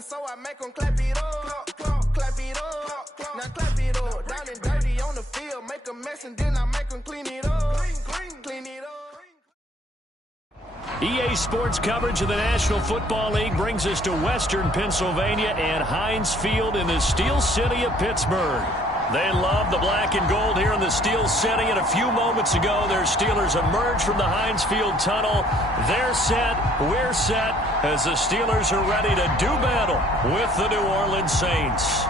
So I make them clap it up, clap it up, now clap it up. Down and dirty on the field, make a mess and then I make them clean it up, clean it up. EA Sports coverage of the National Football League brings us to Western Pennsylvania and Heinz Field in the Steel City of Pittsburgh. They love the black and gold here in the Steel City, and a few moments ago, their Steelers emerged from the Heinz Field tunnel. They're set, we're set, as the Steelers are ready to do battle with the New Orleans Saints.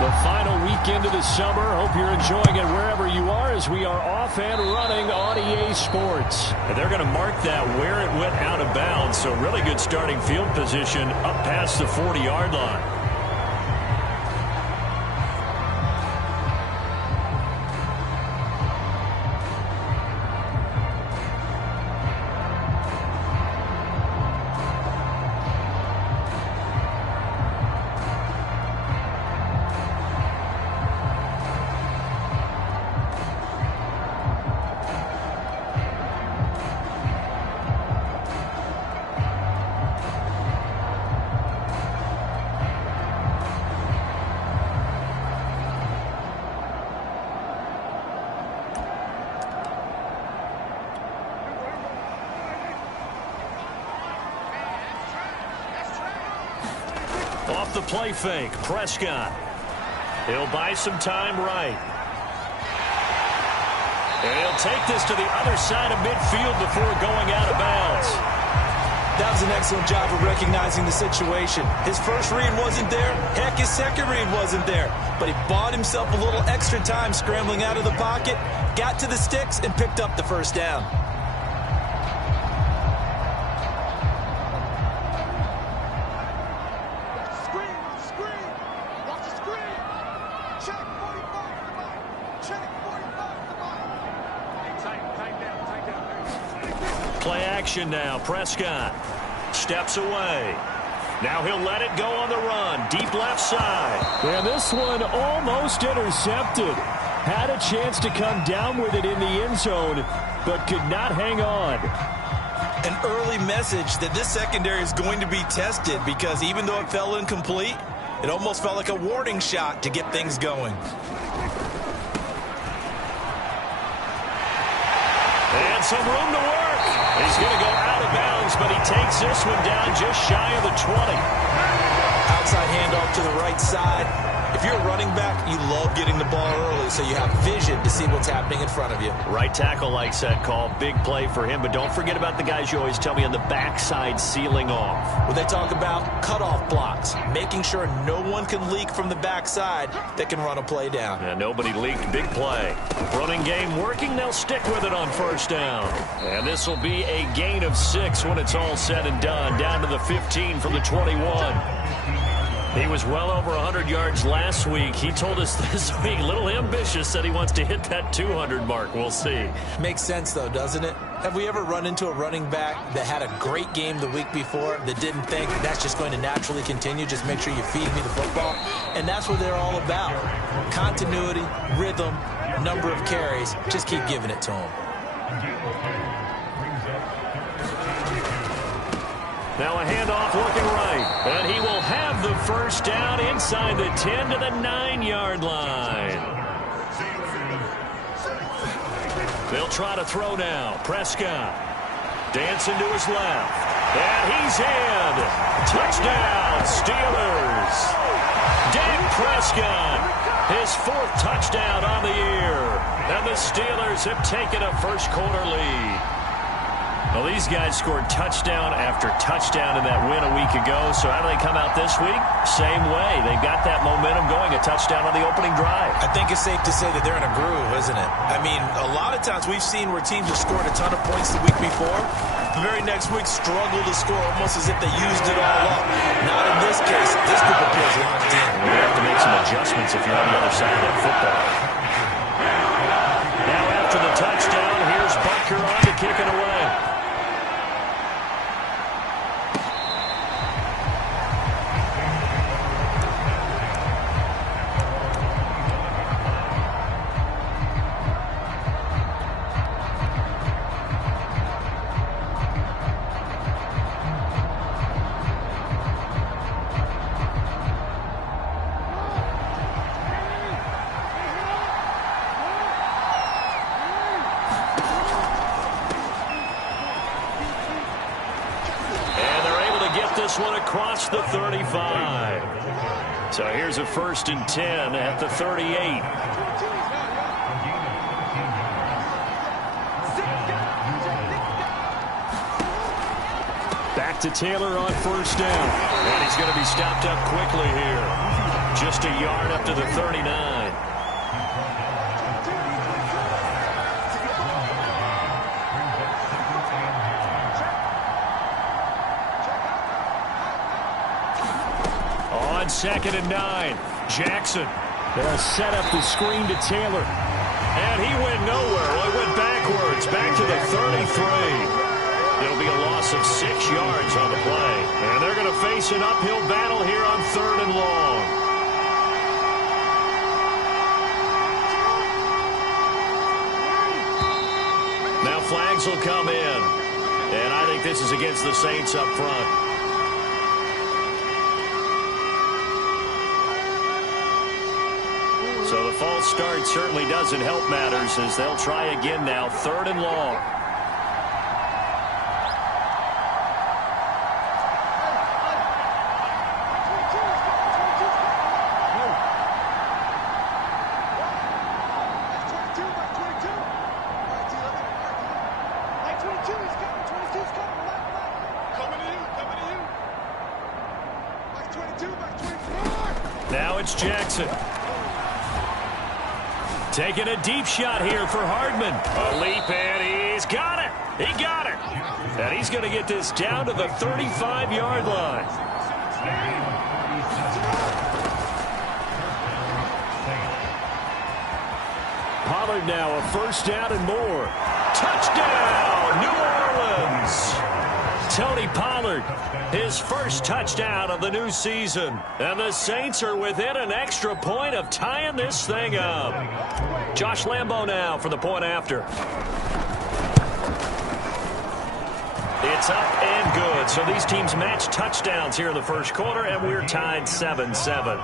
The final weekend of the summer. Hope you're enjoying it wherever you are as we are off and running on EA Sports. And they're going to mark that where it went out of bounds. So really good starting field position up past the 40-yard line. Off the play fake, Prescott. He'll buy some time right. And he'll take this to the other side of midfield before going out of bounds. That was an excellent job of recognizing the situation. His first read wasn't there. Heck, his second read wasn't there. But he bought himself a little extra time scrambling out of the pocket, got to the sticks, and picked up the first down. Play action now. Prescott steps away. Now he'll let it go on the run. Deep left side. And this one almost intercepted. Had a chance to come down with it in the end zone, but could not hang on. An early message that this secondary is going to be tested, because even though it fell incomplete, it almost felt like a warning shot to get things going. And some room to work. He's going to go out of bounds, but he takes this one down just shy of the 20. Outside handoff to the right side. If you're a running back, you love getting the ball early so you have vision to see what's happening in front of you. Right tackle likes that call. Big play for him, but don't forget about the guys you always tell me on the backside sealing off. When they talk about cutoff blocks, making sure no one can leak from the backside that can run a play down. And nobody leaked. Big play. Running game working. They'll stick with it on first down. And this will be a gain of 6 when it's all said and done. Down to the 15 from the 21. He was well over 100 yards last week. He told us this week, a little ambitious, said he wants to hit that 200 mark. We'll see. Makes sense, though, doesn't it? Have we ever run into a running back that had a great game the week before that didn't think that's just going to naturally continue? Just make sure you feed me the football. And that's what they're all about. Continuity, rhythm, number of carries. Just keep giving it to them. Now a handoff looking right. And he will have the first down inside the 10 to the 9-yard line. They'll try to throw now. Prescott dancing to his left. And he's in. Touchdown, Steelers. Dak Prescott, his 4th touchdown on the year. And the Steelers have taken a first quarter lead. Well, these guys scored touchdown after touchdown in that win a week ago. So how do they come out this week? Same way. They've got that momentum going, a touchdown on the opening drive. I think it's safe to say that they're in a groove, isn't it? I mean, a lot of times we've seen where teams have scored a ton of points the week before. The very next week struggle to score almost as if they used it all up. Not in this case. This group of players locked in. We're going to have to make some adjustments if you're on the other side of that football. Now after the touchdown, here's Butker on to kick it away. This one across the 35. So here's a 1st and 10 at the 38. Back to Taylor on 1st down. And he's going to be stopped up quickly here. Just a yard up to the 39. On 2nd and 9, Jackson. They'll set up the screen to Taylor. And he went nowhere. Well, he went backwards, back to the 33. It'll be a loss of 6 yards on the play. And they're going to face an uphill battle here on 3rd and long. Now flags will come in. And I think this is against the Saints up front. So the false start certainly doesn't help matters as they'll try again now, 3rd and long. Now it's Jackson. Taking a deep shot here for Hardman. A leap, and he's got it. He got it. And he's going to get this down to the 35-yard line. Pollard now a 1st down and more. Touchdown, New Orleans. Tony Pollard, his 1st touchdown of the new season. And the Saints are within an extra point of tying this thing up. Josh Lambo now for the point after. It's up and good. So these teams match touchdowns here in the 1st quarter, and we're tied 7-7.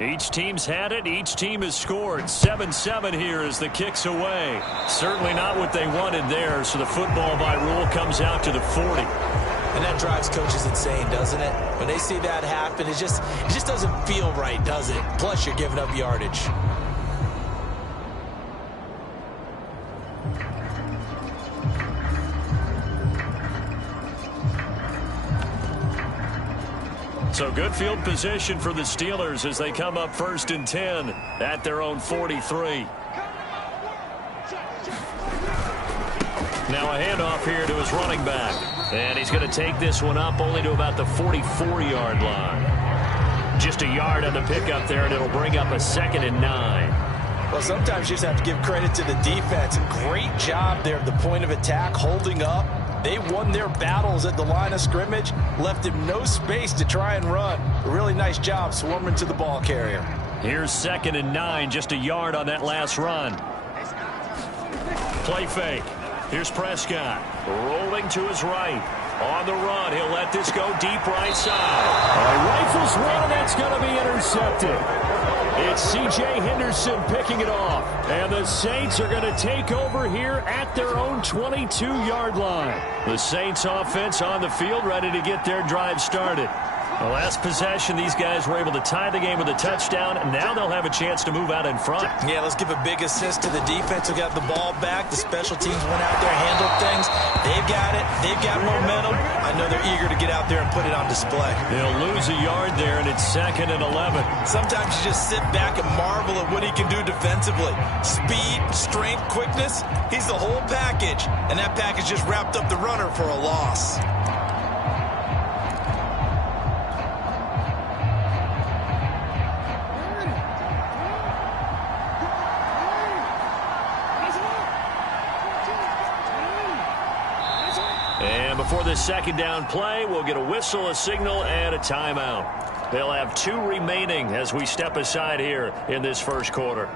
Each team's had it. Each team has scored. 7-7 here as the kick's away. Certainly not what they wanted there, so the football by rule comes out to the 40. And that drives coaches insane, doesn't it? When they see that happen, it just doesn't feel right, does it? Plus, you're giving up yardage. So good field position for the Steelers as they come up 1st and 10 at their own 43. Now a handoff here to his running back. And he's going to take this one up only to about the 44-yard line. Just a yard on the pickup there, and it'll bring up a 2nd and 9. Well, sometimes you just have to give credit to the defense. Great job there at the point of attack, holding up. They won their battles at the line of scrimmage, left him no space to try and run. A really nice job swarming to the ball carrier. Here's 2nd and 9, just a yard on that last run. Play fake. Here's Prescott, rolling to his right. On the run, he'll let this go deep right side. Rifles one, and that's going to be intercepted. It's C.J. Henderson picking it off. And the Saints are going to take over here at their own 22-yard line. The Saints offense on the field, ready to get their drive started. The last possession, these guys were able to tie the game with a touchdown. Now they'll have a chance to move out in front. Yeah, let's give a big assist to the defense who got the ball back. The special teams went out there, handled things. They've got it. They've got momentum. I know they're eager to get out there and put it on display. They'll lose a yard there, and it's 2nd and 11. Sometimes you just sit back and marvel at what he can do defensively. Speed, strength, quickness. He's the whole package, and that package just wrapped up the runner for a loss. Before this 2nd down play, we'll get a whistle, a signal, and a timeout. They'll have 2 remaining as we step aside here in this first quarter.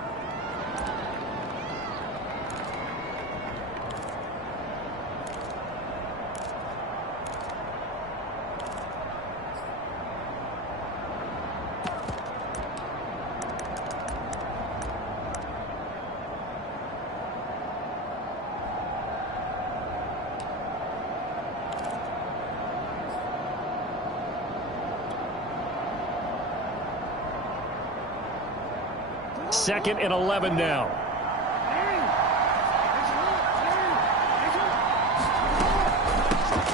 Second and 11 now.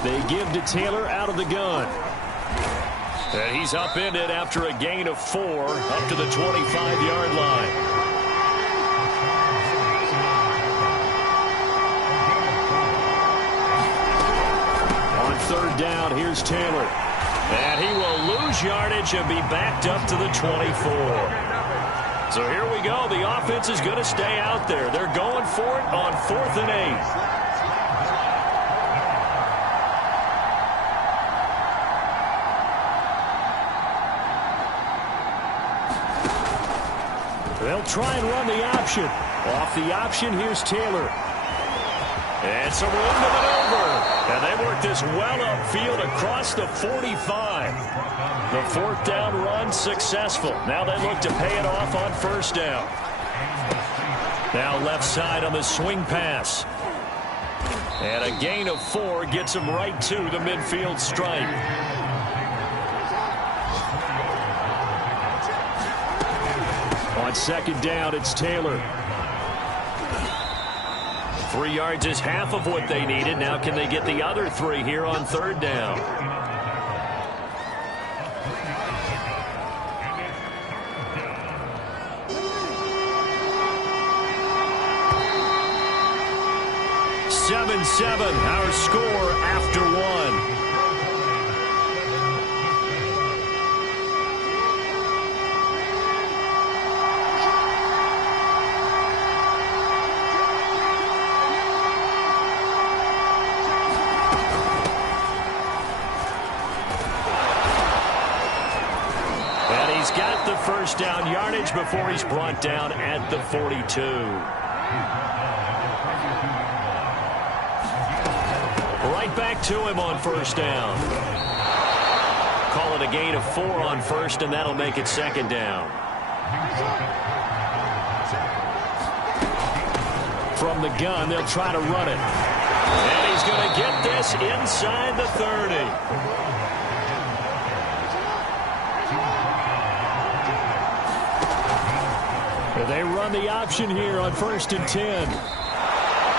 They give to Taylor out of the gun. And he's upended after a gain of 4 up to the 25-yard line. On 3rd down, here's Taylor. And he will lose yardage and be backed up to the 24. So here we go. The offense is going to stay out there. They're going for it on 4th and 8. They'll try and run the option. Off the option, here's Taylor. And some room to maneuver. And they work this well upfield across the 45. The 4th down run successful. Now they look to pay it off on 1st down. Now left side on the swing pass. And a gain of 4 gets him right to the midfield stripe. On 2nd down, it's Taylor. 3 yards is half of what they needed. Now can they get the other 3 here on 3rd down? Our score after 1. And he's got the 1st down yardage before he's brought down at the 42. Right back to him on 1st down. Call it a gain of 4 on 1st, and that'll make it 2nd down. From the gun, they'll try to run it. And he's going to get this inside the 30. They run the option here on 1st and 10.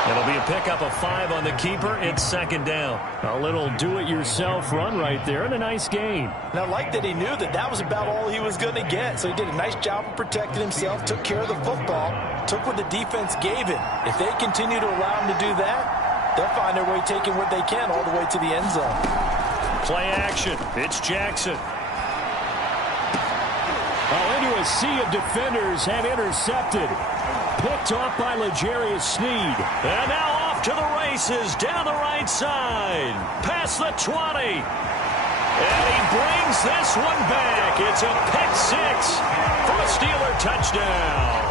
It'll be a pickup of 5 on the keeper. It's 2nd down. A little do-it-yourself run right there and a nice gain. And I like that he knew that that was about all he was going to get. So he did a nice job of protecting himself, took care of the football, took what the defense gave him. If they continue to allow him to do that, they'll find their way taking what they can all the way to the end zone. Play action. It's Jackson. Into a sea of defenders have intercepted. picked off by L'Jarius Sneed. And now off to the races down the right side. Past the 20. And he brings this one back. It's a pick six for a Steeler touchdown.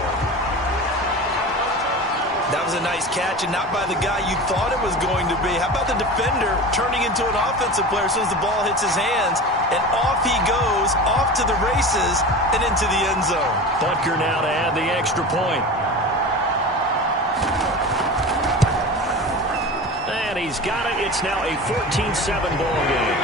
That was a nice catch, and not by the guy you thought it was going to be. How about the defender turning into an offensive player as soon as the ball hits his hands, and off he goes, off to the races, and into the end zone. Butker now to add the extra point. And he's got it. It's now a 14-7 ball game.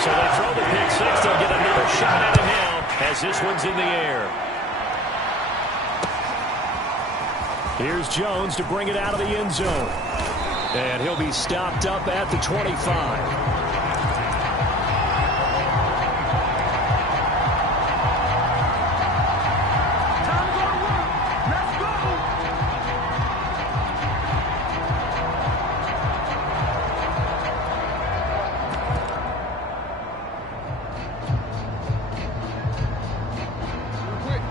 So they throw the pick six. They'll get another shot at him now as this one's in the air. Here's Jones to bring it out of the end zone. And he'll be stopped up at the 25.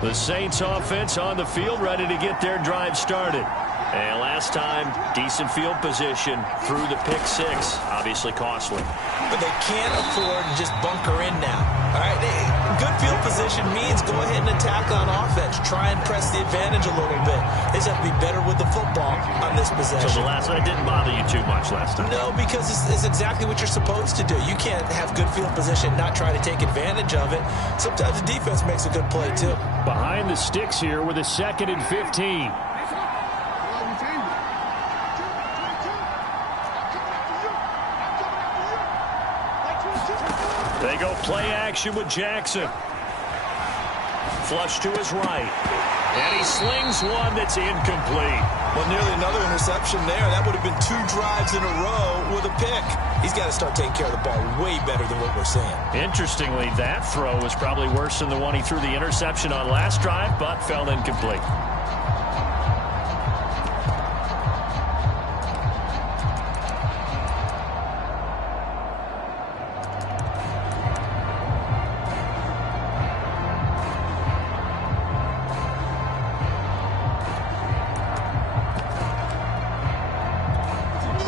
The Saints offense on the field, ready to get their drive started. And last time, decent field position through the pick six. Obviously costly. But they can't afford to just bunker in now. All right, good field position means go ahead and attack on offense. Try and press the advantage a little bit. They just have to be better with the football on this possession. So the last one didn't bother you too much last time? No, because it's exactly what you're supposed to do. You can't have good field position, not try to take advantage of it. Sometimes the defense makes a good play, too. Behind the sticks here with a 2nd and 15. They go play action with Jackson. Flush to his right. And he slings one that's incomplete. Well, nearly another interception there. That would have been 2 drives in a row with a pick. He's got to start taking care of the ball way better than what we're seeing. Interestingly, that throw was probably worse than the one he threw the interception on last drive, but fell incomplete.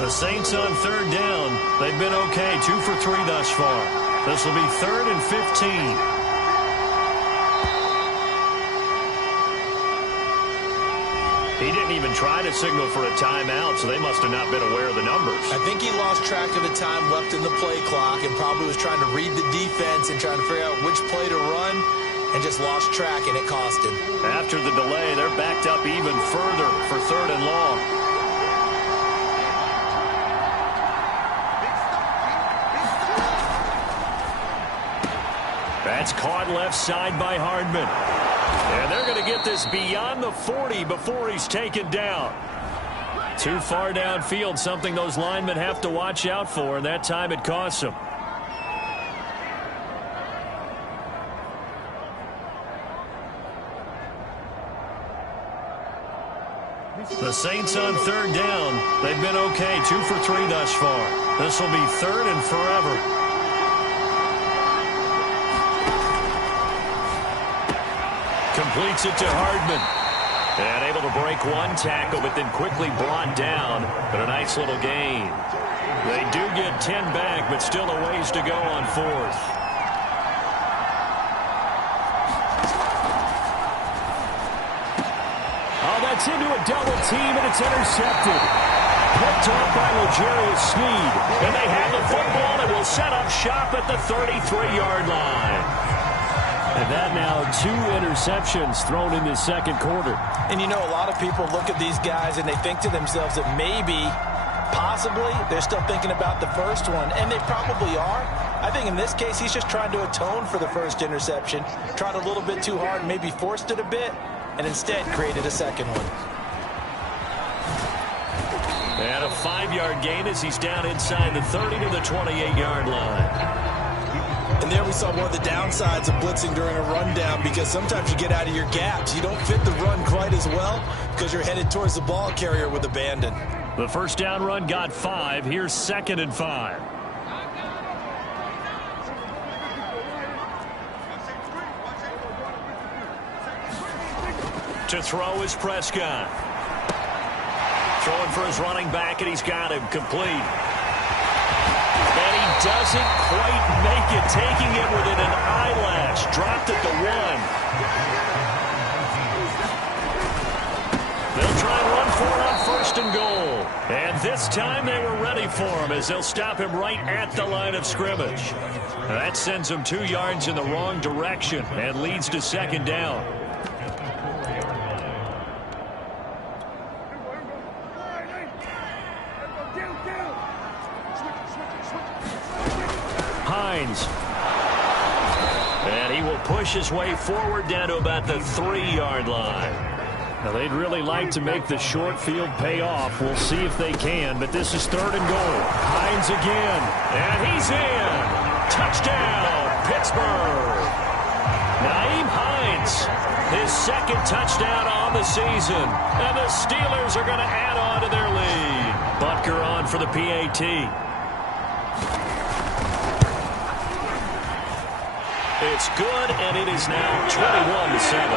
The Saints on 3rd down. They've been okay, 2 for 3 thus far. This will be 3rd and 15. He didn't even try to signal for a timeout, so they must have not been aware of the numbers. I think he lost track of the time left in the play clock and probably was trying to read the defense and trying to figure out which play to run and just lost track, and it cost him. After the delay, they're backed up even further for 3rd and long. That's caught left side by Hardman. And they're going to get this beyond the 40 before he's taken down. Too far downfield, something those linemen have to watch out for, and that time it costs them. The Saints on 3rd down. They've been okay, 2 for 3 thus far. This will be 3rd and forever. Completes it to Hardman. And able to break one tackle, but then quickly brought down. But a nice little gain. They do get 10 back, but still a ways to go on 4th. Oh, that's into a double team, and it's intercepted. Picked off by L'Jarius Sneed. And they have the football and will set up shop at the 33-yard line. And that now 2 interceptions thrown in the 2nd quarter. And you know, a lot of people look at these guys and they think to themselves that maybe, possibly, they're still thinking about the first one. And they probably are. I think in this case, he's just trying to atone for the first interception. Tried a little bit too hard, maybe forced it a bit, and instead created a second one. And a 5-yard gain as he's down inside the 30 to the 28-yard line. And there we saw one of the downsides of blitzing during a rundown, because sometimes you get out of your gaps. You don't fit the run quite as well because you're headed towards the ball carrier with abandon. The first down run got 5. Here's 2nd and 5. To throw is Prescott. Throwing for his running back, and he's got him complete. And he doesn't quite make it, taking it within an eyelash. Dropped at the 1. They'll try and run for it on 1st and goal. And this time they were ready for him as they'll stop him right at the line of scrimmage. That sends him 2 yards in the wrong direction and leads to 2nd down. Hines. And he will push his way forward down to about the 3-yard line. Now, they'd really like to make the short field pay off. We'll see if they can, but this is 3rd and goal. Hines again, and he's in. Touchdown, Pittsburgh. Naeem Hines, his 2nd touchdown on the season, and the Steelers are going to add on to their lead. Butker on for the PAT. It's good, and it is now 21-7.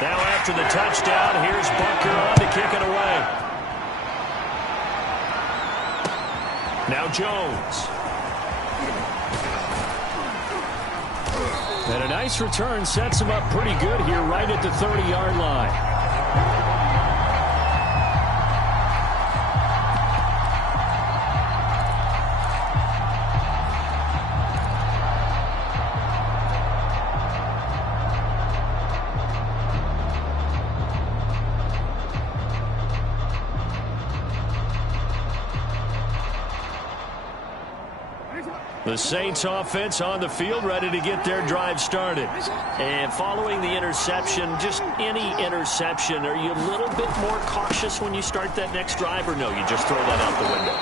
Now after the touchdown, here's Butker on to kick it away. Now Jones. And a nice return sets him up pretty good here right at the 30-yard line. The Saints offense on the field, ready to get their drive started. And following the interception, just any interception, are you a little bit more cautious when you start that next drive, or no, you just throw that out the window?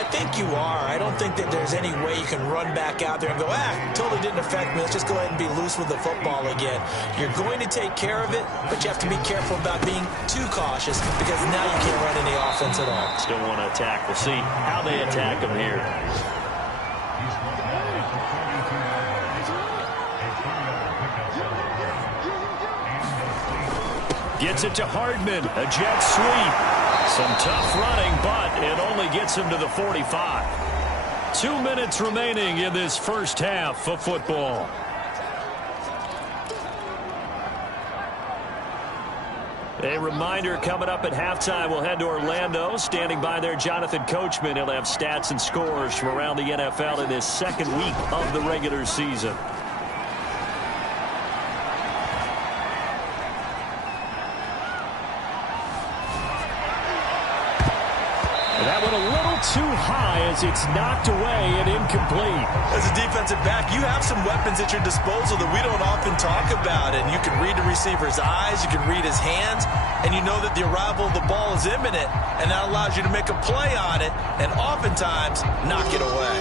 I think you are. I don't think that there's any way you can run back out there and go, totally didn't affect me. Let's just go ahead and be loose with the football again. You're going to take care of it, but you have to be careful about being too cautious because now you can't run any offense at all. Still want to attack. We'll see how they attack them here. Gets it to Hardman, a jet sweep. Some tough running, but it only gets him to the 45. 2 minutes remaining in this first half of football. A reminder coming up at halftime, we'll head to Orlando. Standing by there, Jonathan Coachman. He'll have stats and scores from around the NFL in this 2nd week of the regular season. That went a little too high as it's knocked away and incomplete. As a defensive back, you have some weapons at your disposal that we don't often talk about. And you can read the receiver's eyes, you can read his hands, and you know that the arrival of the ball is imminent. And that allows you to make a play on it and oftentimes knock it away.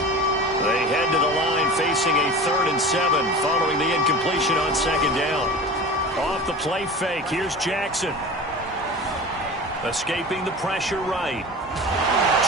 They head to the line facing a 3rd and 7 following the incompletion on 2nd down. Off the play fake, here's Jackson. Escaping the pressure right.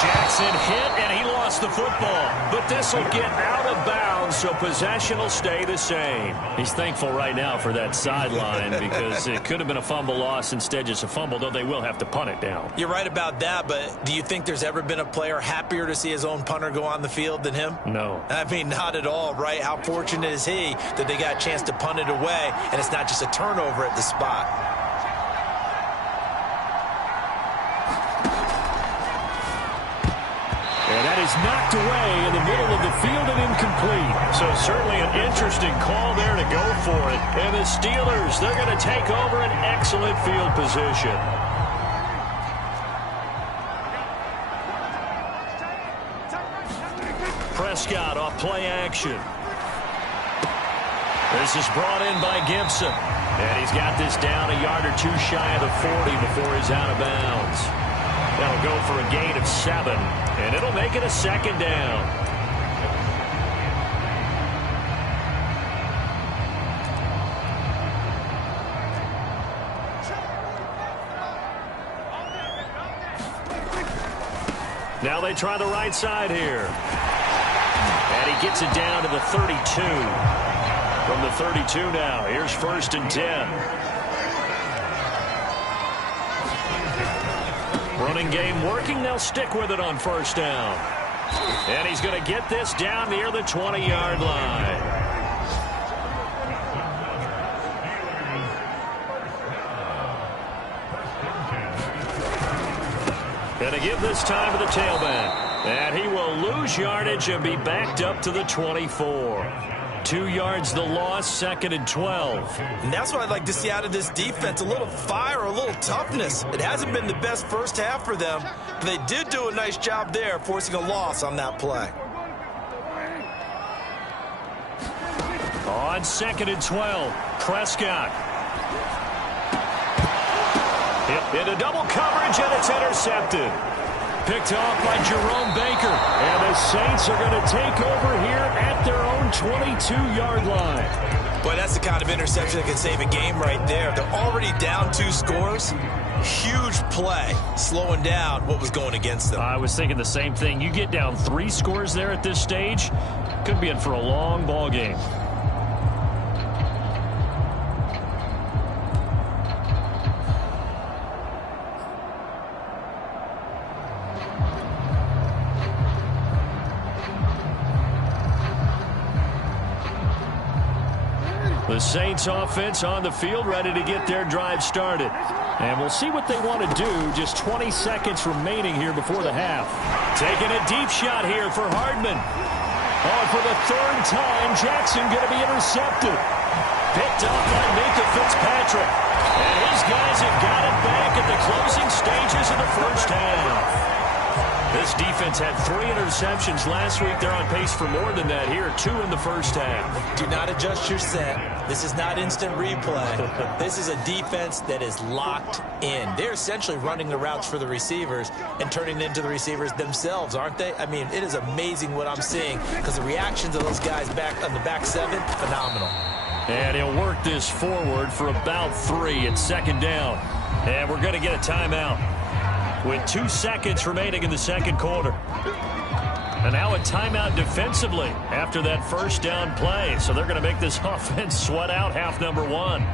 Jackson hit, and he lost the football. But this will get out of bounds, so possession will stay the same. He's thankful right now for that sideline because it could have been a fumble loss, instead just a fumble, though they will have to punt it down. You're right about that, but do you think there's ever been a player happier to see his own punter go on the field than him? No. I mean, not at all, right? How fortunate is he that they got a chance to punt it away, and it's not just a turnover at the spot. And that is knocked away in the middle of the field and incomplete. So certainly an interesting call there to go for it. And the Steelers, they're going to take over an excellent field position. Prescott off play action. This is brought in by Gibson. And he's got this down a yard or 2 shy of the 40 before he's out of bounds. That'll go for a gain of 7, and it'll make it a 2nd down. Now they try the right side here. And he gets it down to the 32. From the 32 now, here's 1st and 10. Running game working. They'll stick with it on 1st down. And he's going to get this down near the 20-yard line. Going to give this time to the tailback. And he will lose yardage and be backed up to the 24. 2 yards the loss, 2nd and 12. And that's what I'd like to see out of this defense, a little fire, a little toughness. It hasn't been the best first half for them, but they did do a nice job there, forcing a loss on that play. On 2nd and 12, Prescott. Into double coverage, and it's intercepted. Picked off by Jerome Baker. And the Saints are going to take over here at their own 22-yard line. Boy, that's the kind of interception that can save a game right there. They're already down 2 scores. Huge play, slowing down what was going against them. I was thinking the same thing. You get down 3 scores there at this stage, could be in for a long ball game. The Saints offense on the field, ready to get their drive started. And we'll see what they want to do. Just 20 seconds remaining here before the half. Taking a deep shot here for Hardman. Oh, for the 3rd time, Jackson going to be intercepted. Picked off by Minka Fitzpatrick. And his guys have got it back at the closing stages of the first half. This defense had 3 interceptions last week. They're on pace for more than that here. 2 in the first half. Do not adjust your set. This is not instant replay. This is a defense that is locked in. They're essentially running the routes for the receivers and turning it into the receivers themselves, aren't they? I mean, it is amazing what I'm seeing because the reactions of those guys back on the back 7, phenomenal. And he'll work this forward for about 3. It's 2nd down. And we're going to get a timeout with 2 seconds remaining in the 2nd quarter. And now a timeout defensively after that 1st down play. So they're going to make this offense sweat out half number 1.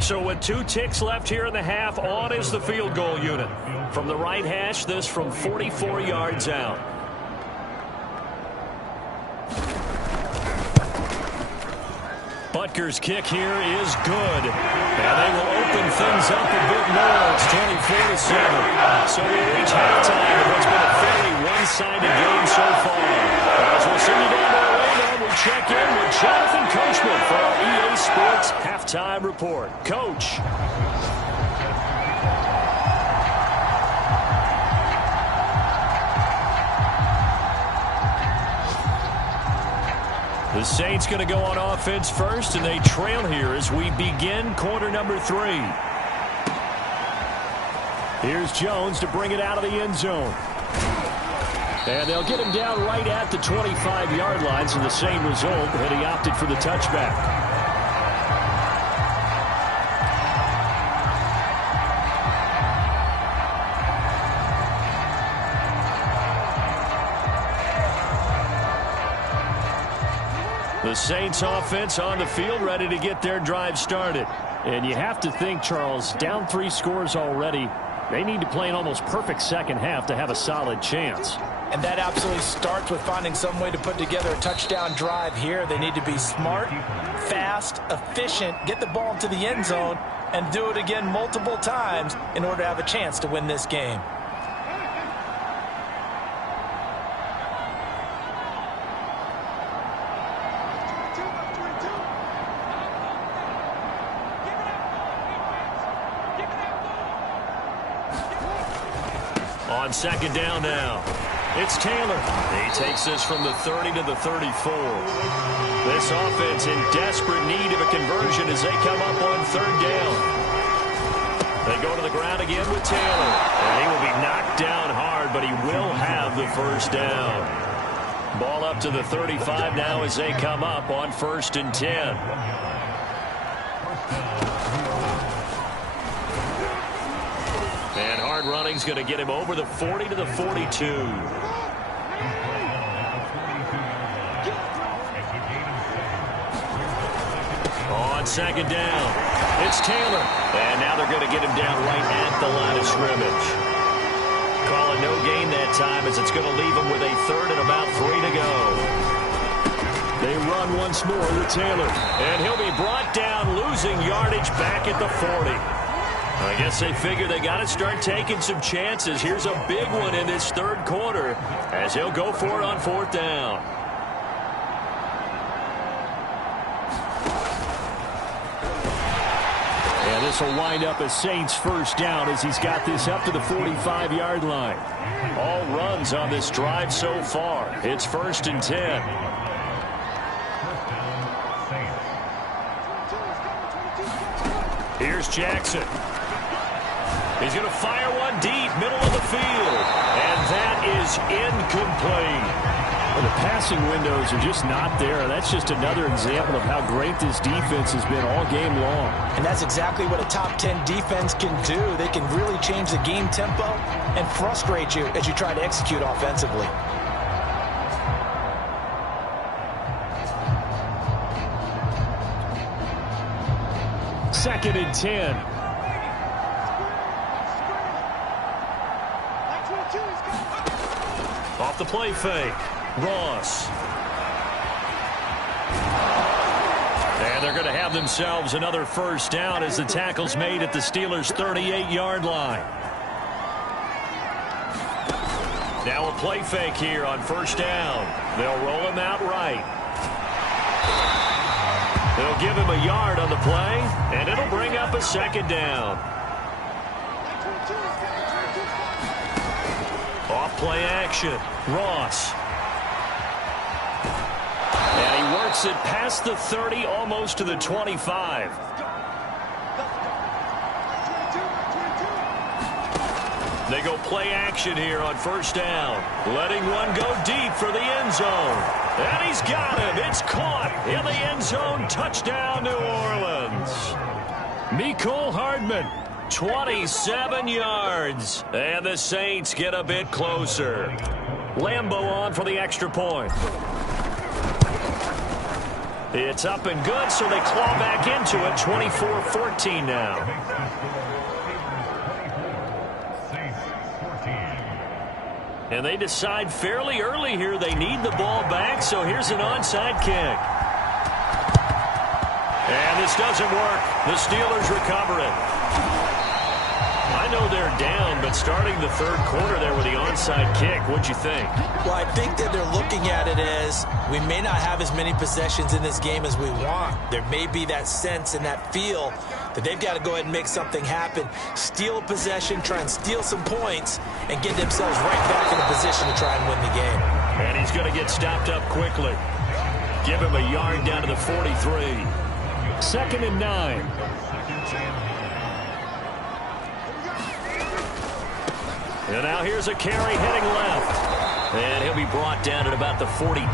So with 2 ticks left here in the half, on is the field goal unit. From the right hash, this from 44 yards out. Butker's kick here is good. And they will open things up a bit more. It's 24-7. So we reach halftime of what's been a fairly one-sided game so far. As we'll see you down there later, we check in with Jonathan Coachman for our EA Sports Halftime Report. Coach. The Saints going to go on offense first, and they trail here as we begin quarter number 3. Here's Jones to bring it out of the end zone. And they'll get him down right at the 25-yard line, so the same result, and he opted for the touchback. The Saints offense on the field, ready to get their drive started. And you have to think, Charles, down 3 scores already. They need to play an almost perfect second half to have a solid chance. And that absolutely starts with finding some way to put together a touchdown drive here. They need to be smart, fast, efficient, get the ball into the end zone, and do it again multiple times in order to have a chance to win this game. On 2nd down now, it's Taylor. He takes this from the 30 to the 34. This offense in desperate need of a conversion as they come up on 3rd down. They go to the ground again with Taylor. And he will be knocked down hard, but he will have the 1st down. Ball up to the 35 now as they come up on 1st and 10. hard running is going to get him over the 40 to the 42. On second down, it's Taylor. And now they're going to get him down right at the line of scrimmage. Call it no gain that time as it's going to leave him with a third and about 3 to go. They run once more with Taylor. And he'll be brought down, losing yardage back at the 40. I guess they figure they got to start taking some chances. Here's a big one in this third quarter as he'll go for it on fourth down. And this will wind up a Saints first down as he's got this up to the 45-yard line. All runs on this drive so far. It's 1st and 10. Here's Jackson. He's going to fire one deep, middle of the field. And that is incomplete. Well, the passing windows are just not there. That's just another example of how great this defense has been all game long. And that's exactly what a top 10 defense can do. They can really change the game tempo and frustrate you as you try to execute offensively. Second and 10. Off the play fake. Ross. And they're going to have themselves another first down as the tackle's made at the Steelers' 38-yard line. Now a play fake here on first down. They'll roll him out right. They'll give him a yard on the play, and it'll bring up a second down. Off play action. Ross. And he works it past the 30, almost to the 25. They go play action here on first down. Letting one go deep for the end zone. And he's got him. It's caught in the end zone. Touchdown, New Orleans. Mecole Hardman. 27 yards. And the Saints get a bit closer. Lambeau on for the extra point. It's up and good, so they claw back into it. 24-14 now. And they decide fairly early here they need the ball back, so here's an onside kick. And this doesn't work. The Steelers recover it. I know they're down, but starting the third quarter there with the onside kick, what'd you think? Well, I think that they're looking at it as we may not have as many possessions in this game as we want. There may be that sense and that feel that they've got to go ahead and make something happen. Steal a possession, try and steal some points, and get themselves right back in a position to try and win the game. And he's going to get stopped up quickly. Give him a yard down to the 43. Second and 9. And now here's a carry heading left. And he'll be brought down at about the 42.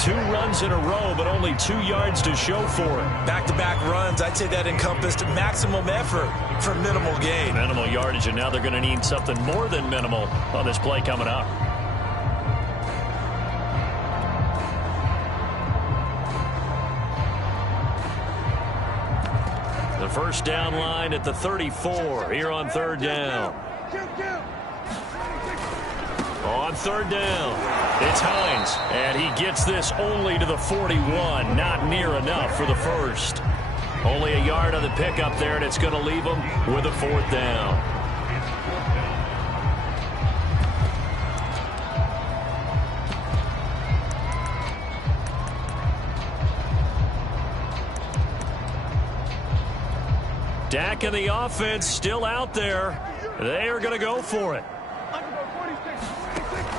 2 runs in a row, but only 2 yards to show for it. Back-to-back runs, I'd say that encompassed maximum effort for minimal gain. Minimal yardage, and now they're going to need something more than minimal on this play coming up. The first down line at the 34 here on third down. On third down, it's Hines, and he gets this only to the 41. Not near enough for the first. Only a yard on the pickup there, and it's going to leave him with a fourth down. Dak and the offense still out there. They are going to go for it.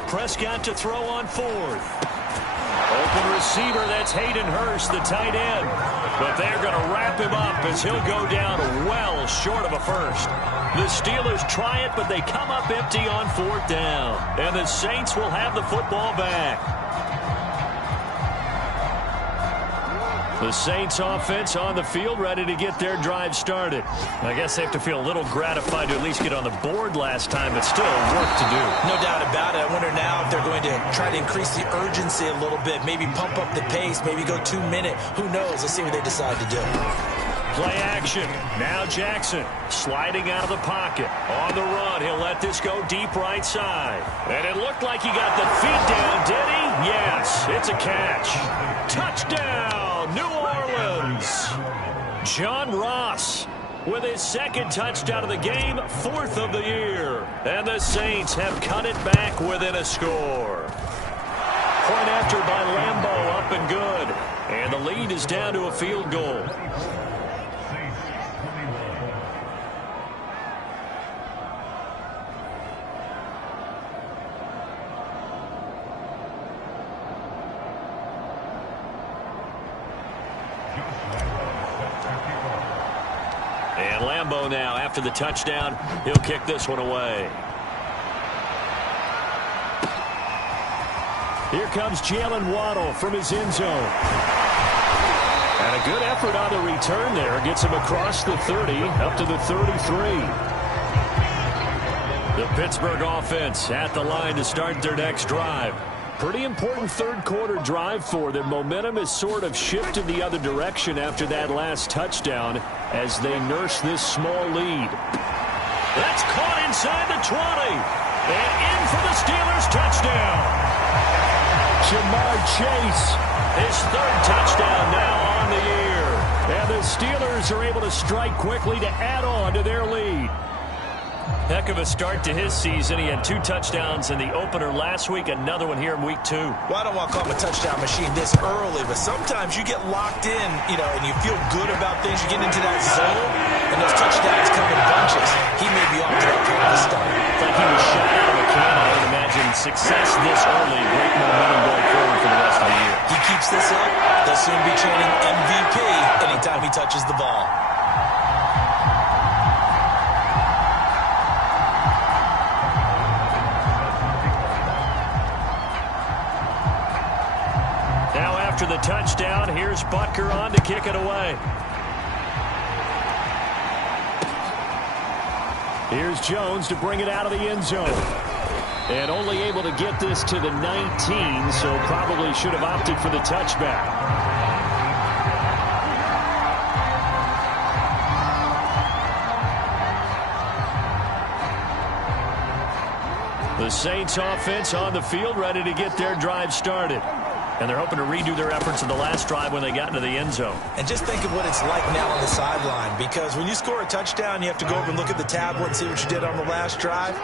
Prescott to throw on fourth. Open receiver, that's Hayden Hurst, the tight end. But they're going to wrap him up as he'll go down well short of a first. The Steelers try it, but they come up empty on fourth down. And the Saints will have the football back. The Saints offense on the field, ready to get their drive started. I guess they have to feel a little gratified to at least get on the board last time, but still work to do. No doubt about it. I wonder now if they're going to try to increase the urgency a little bit, maybe pump up the pace, maybe go 2 minute. Who knows? Let's see what they decide to do. Play action. Now Jackson sliding out of the pocket. On the run, he'll let this go deep right side. And it looked like he got the feet down, did he? Yes, it's a catch. Touchdown, New Orleans. John Ross with his second touchdown of the game, 4th of the year. And the Saints have cut it back within a score. Point after by Lambeau, up and good. And the lead is down to a field goal. And Lambeau now, after the touchdown, he'll kick this one away. Here comes Jalen Waddle from his end zone. And a good effort on the return there. Gets him across the 30, up to the 33. The Pittsburgh offense at the line to start their next drive. Pretty important third quarter drive for them. Momentum has sort of shifted the other direction after that last touchdown as they nurse this small lead. That's caught inside the 20. And in for the Steelers touchdown. Jamar Chase, his 3rd touchdown now on the year. And the Steelers are able to strike quickly to add on to their lead. Heck of a start to his season. He had 2 touchdowns in the opener last week, another one here in week 2. Well, I don't want to call him a touchdown machine this early, but sometimes you get locked in, and you feel good about things. You get into that zone, and those touchdowns come in bunches. He may be off to that kind of a start. It's like he was shot out of a cannon. I would imagine success this early, great momentum going forward for the rest of the year. He keeps this up, they'll soon be chanting MVP anytime he touches the ball. After the touchdown, here's Butker on to kick it away. Here's Jones to bring it out of the end zone. And only able to get this to the 19, so probably should have opted for the touchback. The Saints offense on the field, ready to get their drive started. And they're hoping to redo their efforts in the last drive when they got into the end zone. And just think of what it's like now on the sideline, because when you score a touchdown, you have to go over and look at the tablet and see what you did on the last drive.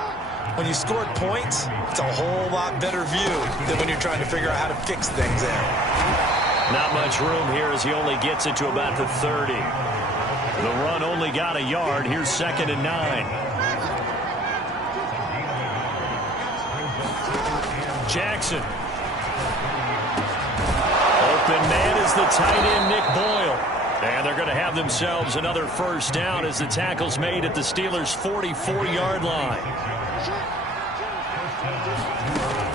When you scored points, it's a whole lot better view than when you're trying to figure out how to fix things there. Not much room here as he only gets it to about the 30. The run only got a yard. Here's 2nd and 9. Jackson. Open man is the tight end, Nick Boyle. And they're going to have themselves another first down as the tackle's made at the Steelers' 44-yard line.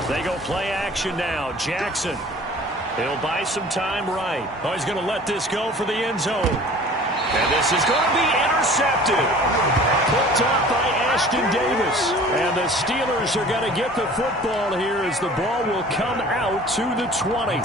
They go play action now. Jackson. He'll buy some time right. Oh, he's going to let this go for the end zone. And this is going to be intercepted. Picked up by Ashton Davis. And the Steelers are going to get the football here as the ball will come out to the 20.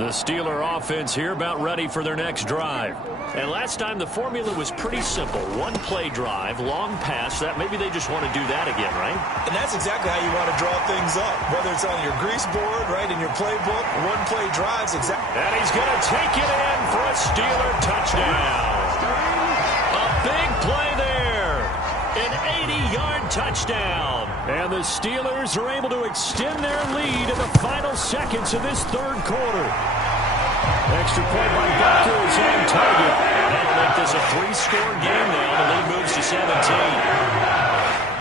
The Steeler offense here about ready for their next drive. And last time the formula was pretty simple. One play drive, long pass. That maybe they just want to do that again, right? And that's exactly how you want to draw things up. Whether it's on your grease board, right, in your playbook, one play drives. Exactly. And he's going to take it in for a Steeler touchdown. A big play there. An 80-yard touchdown. And the Steelers are able to extend their lead in the final seconds of this third quarter. Extra point by Butker is on target. That'll make this a 3-score game now. The lead moves to 17.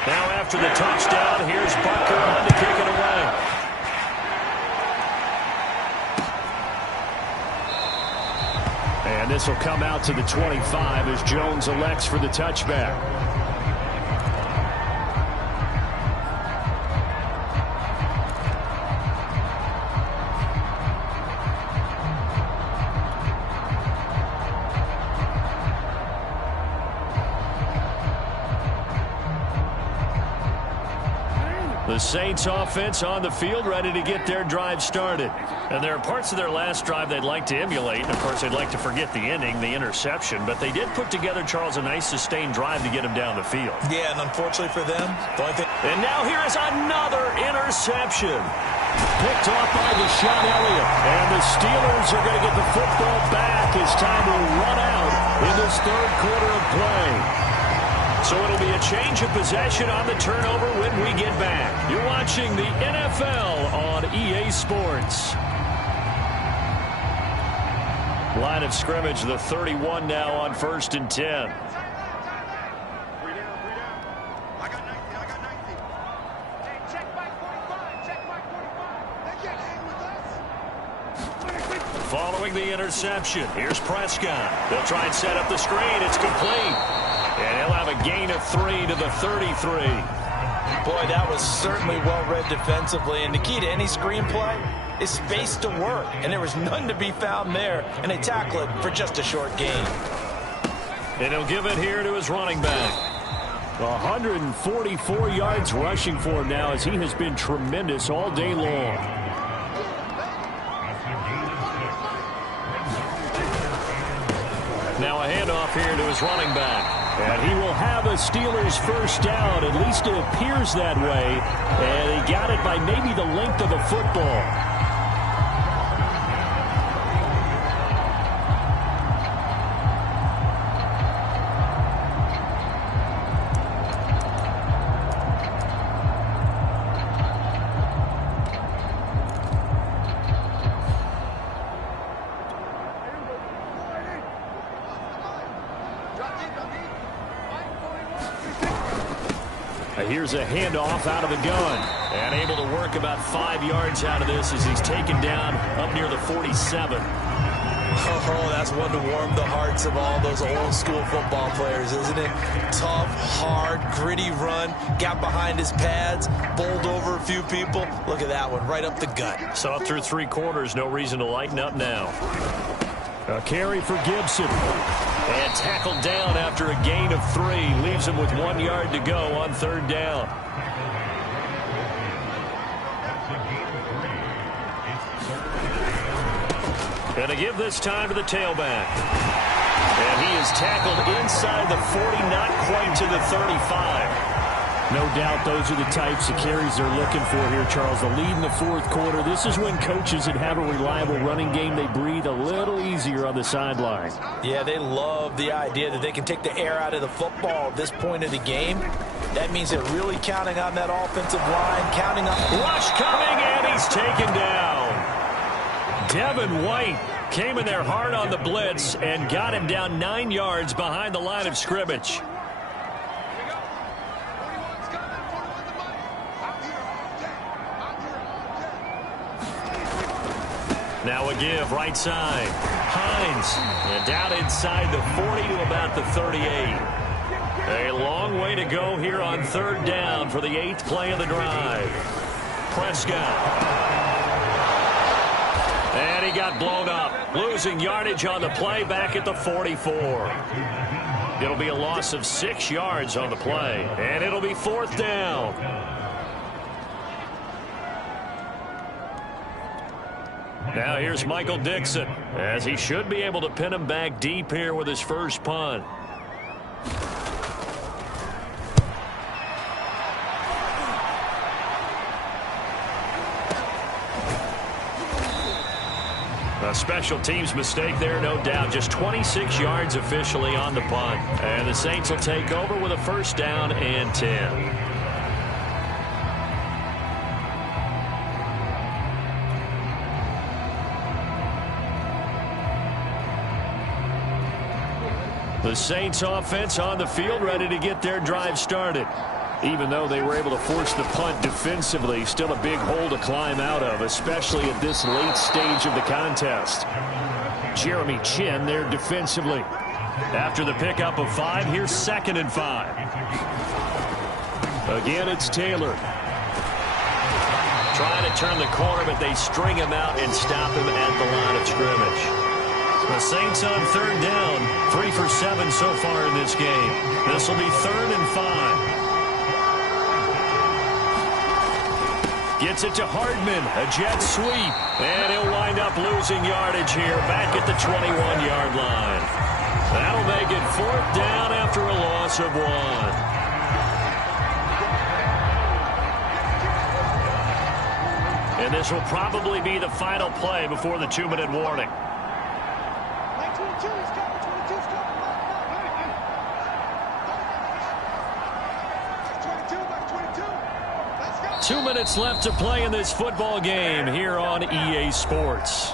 Now after the touchdown, here's Butker on to kick it away. And this will come out to the 25 as Jones elects for the touchback. The Saints offense on the field, ready to get their drive started. And there are parts of their last drive they'd like to emulate. And, of course, they'd like to forget the ending, the interception. But they did put together, Charles, a nice sustained drive to get them down the field. Yeah, and unfortunately for them, the only thing... And now here is another interception. Picked off by Deshaun Elliott. And the Steelers are going to get the football back as time will run out in this third quarter of play. So it'll be a change of possession on the turnover when we get back. You're watching the NFL on EA Sports. Line of scrimmage, the 31 now on 1st and 10. Following the interception, here's Prescott. They'll try and set up the screen. It's complete. And he'll have a gain of 3 to the 33. Boy, that was certainly well-read defensively. And the key to any screenplay is space to work. And there was none to be found there. And they tackle it for just a short gain. And he'll give it here to his running back. 144 yards rushing for him now as he has been tremendous all day long. Now a handoff here to his running back. And he will have a Steelers first down. At least it appears that way. And he got it by maybe the length of the football. Here's a handoff out of the gun. And able to work about 5 yards out of this as he's taken down up near the 47. Oh, that's one to warm the hearts of all those old school football players, isn't it? Tough, hard, gritty run. Got behind his pads, bowled over a few people. Look at that one, right up the gut. So up through 3 quarters, no reason to lighten up now. A carry for Gibson. And tackled down after a gain of 3. Leaves him with 1 yard to go on 3rd down. And to give this time to the tailback. And he is tackled inside the 40, not quite to the 35. No doubt those are the types of carries they're looking for here, Charles. The lead in the 4th quarter. This is when coaches that have a reliable running game, they breathe a little easier on the sideline. Yeah, they love the idea that they can take the air out of the football at this point of the game. That means they're really counting on that offensive line, counting on... Rush coming, and he's taken down. Devin White came in there hard on the blitz and got him down 9 yards behind the line of scrimmage. Now a give, right side. Hines, and down inside the 40 to about the 38. A long way to go here on 3rd down for the 8th play of the drive. Prescott. And he got blown up. Losing yardage on the play back at the 44. It'll be a loss of 6 yards on the play. And it'll be 4th down. Now here's Michael Dixon, as he should be able to pin him back deep here with his first punt. A special teams mistake there, no doubt. Just 26 yards officially on the punt. And the Saints will take over with a 1st down and 10. The Saints offense on the field, ready to get their drive started. Even though they were able to force the punt defensively, still a big hole to climb out of, especially at this late stage of the contest. Jeremy Chin there defensively. After the pickup of 5, here's 2nd and 5. Again, it's Taylor. Trying to turn the corner, but they string him out and stop him at the line of scrimmage. The Saints on 3rd down, 3 for 7 so far in this game. This will be 3rd and 5. Gets it to Hardman, a jet sweep, and he'll wind up losing yardage here back at the 21-yard line. That'll make it 4th down after a loss of 1. And this will probably be the final play before the 2-minute warning. 2 minutes left to play in this football game here on EA Sports.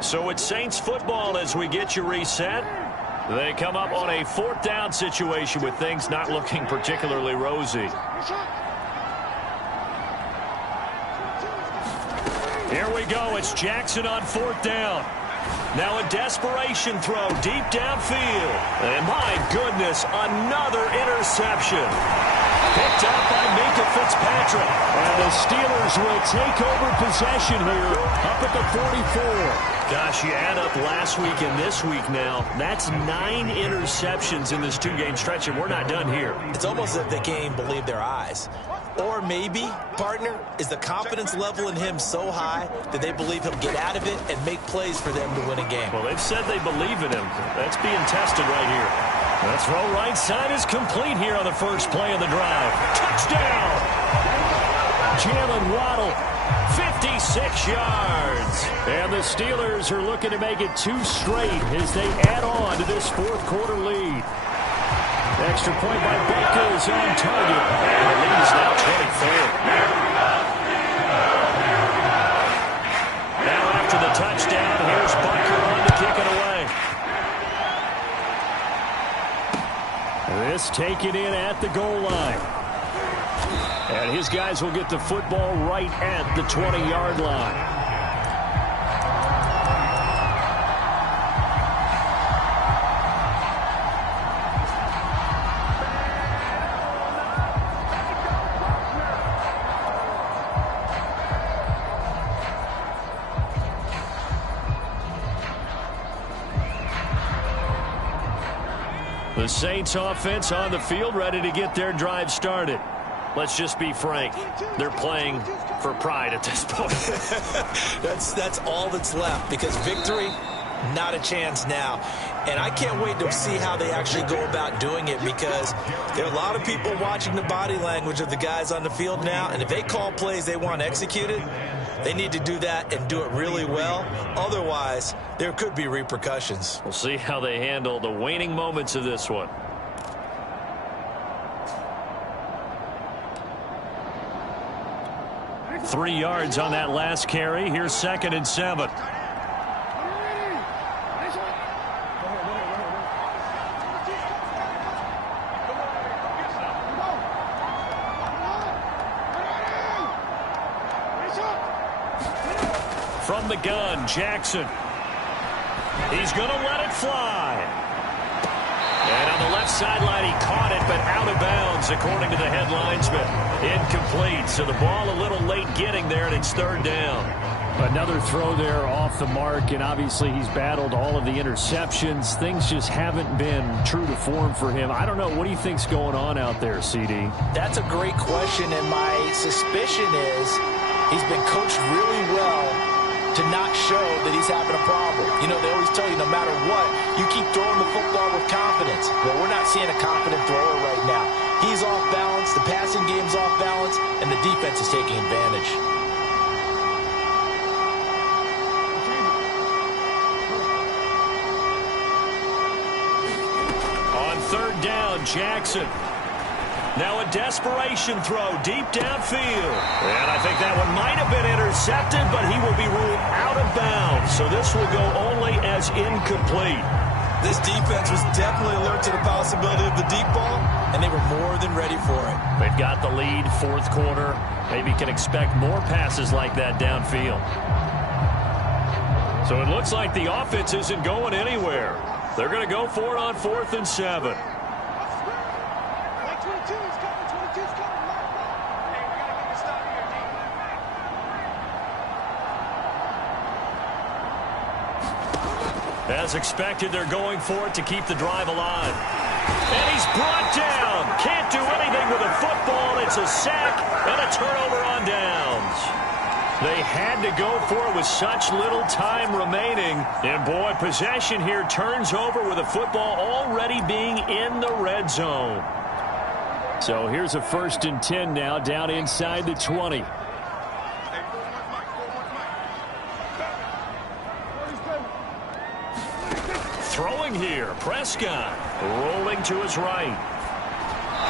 So it's Saints football as we get you reset. They come up on a 4th down situation with things not looking particularly rosy. Here we go. It's Jackson on 4th down. Now a desperation throw deep downfield. And my goodness, another interception. Picked up by Minka Fitzpatrick. And the Steelers will take over possession here up at the 44. Gosh, you add up last week and this week now. That's 9 interceptions in this 2-game stretch, and we're not done here. It's almost as if they can't even believe their eyes. Or maybe, partner, is the confidence level in him so high that they believe he'll get out of it and make plays for them to win a game. Well, they've said they believe in him. That's being tested right here. That throw right side is complete here on the first play of the drive. Touchdown! Jalen Waddle, 56 yards. And the Steelers are looking to make it 2 straight as they add on to this 4th quarter lead. Extra point by Baker is on target. And the lead is now 24. Now after the touchdown, here's Baker on to kick it away. This taken in at the goal line. And his guys will get the football right at the 20-yard line. The Saints offense on the field, ready to get their drive started. Let's just be frank. They're playing for pride at this point. That's all that's left, because victory, not a chance now. And I can't wait to see how they actually go about doing it, because there are a lot of people watching the body language of the guys on the field now, and if they call plays they want executed, they need to do that and do it really well. Otherwise, there could be repercussions. We'll see how they handle the waning moments of this one. Three yards on that last carry. Here's 2nd and 7. From the gun, Jackson. He's going to let it fly. And on the left sideline, he caught it, but out of bounds, according to the head linesman. Incomplete, so the ball a little late getting there, and it's 3rd down. Another throw there off the mark, and obviously he's battled all of the interceptions. Things just haven't been true to form for him. I don't know. What do you think's going on out there, CD? That's a great question, and my suspicion is he's been coached really well to not show that he's having a problem. You know, they always tell you no matter what, you keep throwing the football with confidence. Well, we're not seeing a confident thrower right now. He's off balance, the passing game's off balance, and the defense is taking advantage. On 3rd down, Jackson. Now a desperation throw deep downfield. And I think that one might have been intercepted, but he will be ruled out of bounds. So this will go only as incomplete. This defense was definitely alert to the possibility of the deep ball, and they were more than ready for it. They've got the lead, 4th quarter. Maybe can expect more passes like that downfield. So it looks like the offense isn't going anywhere. They're going to go for it on 4th and 7. As expected, they're going for it to keep the drive alive. And he's brought down. Can't do anything with a football. It's a sack and a turnover on downs. They had to go for it with such little time remaining. And, boy, possession here turns over with the football already being in the red zone. So here's a 1st and 10 now, down inside the 20. Throwing here, Prescott rolling to his right.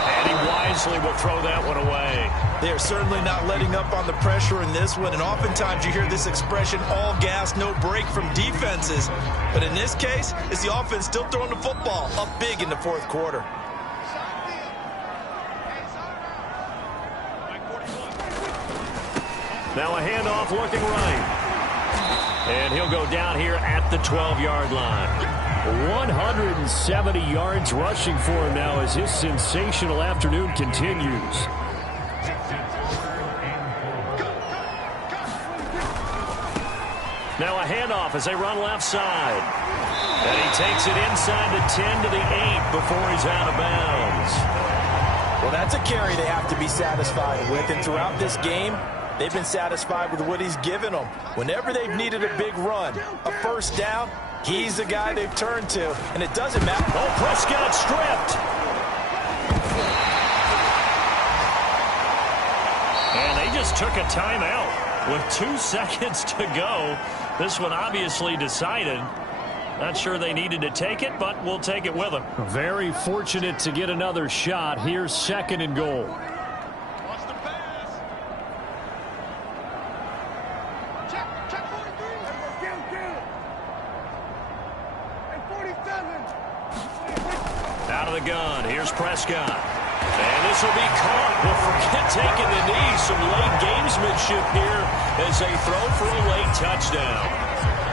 And he wisely will throw that one away. They are certainly not letting up on the pressure in this one, and oftentimes you hear this expression, all gas, no break from defenses. But in this case, it's the offense still throwing the football up big in the 4th quarter. Now a handoff looking right. And he'll go down here at the 12-yard line. 170 yards rushing for him now as his sensational afternoon continues. Now a handoff as they run left side. And he takes it inside the 10 to the 8 before he's out of bounds. Well, that's a carry they have to be satisfied with, and throughout this game, they've been satisfied with what he's given them. Whenever they've needed a big run, a 1st down, he's the guy they've turned to, and it doesn't matter. Oh, Prescott stripped. And they just took a timeout with 2 seconds to go. This one obviously decided. Not sure they needed to take it, but we'll take it with them. Very fortunate to get another shot. Here's 2nd and goal. Out of the gun, here's Prescott. And this will be caught. Well, forget taking the knee. Some late gamesmanship here as they throw for a late touchdown.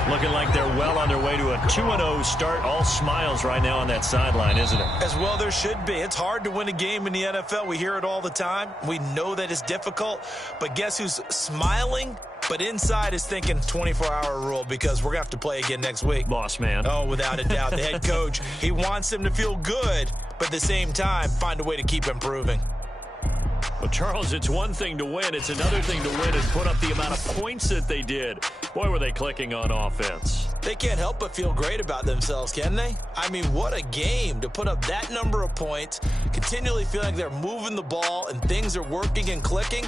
Looking like they're well on their way to a 2-0 start. All smiles right now on that sideline, isn't it? As well there should be. It's hard to win a game in the NFL. We hear it all the time. We know that it's difficult. But guess who's smiling? But inside is thinking 24-hour rule because we're going to have to play again next week. Boss man. Oh, without a doubt. The head coach, he wants them to feel good, but at the same time, find a way to keep improving. Well, Charles, it's one thing to win. It's another thing to win and put up the amount of points that they did. Boy, were they clicking on offense. They can't help but feel great about themselves, can they? I mean, what a game to put up that number of points, continually feeling like they're moving the ball and things are working and clicking.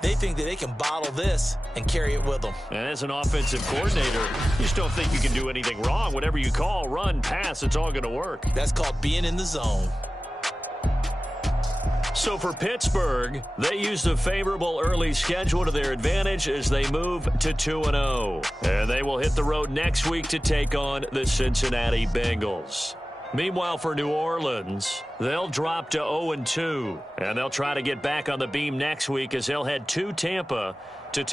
They think that they can bottle this and carry it with them. And as an offensive coordinator, you just don't think you can do anything wrong. Whatever you call, run, pass, it's all going to work. That's called being in the zone. So for Pittsburgh, they use the favorable early schedule to their advantage as they move to 2-0. And they will hit the road next week to take on the Cincinnati Bengals. Meanwhile, for New Orleans, they'll drop to 0-2. And they'll try to get back on the beam next week as they'll head to Tampa to take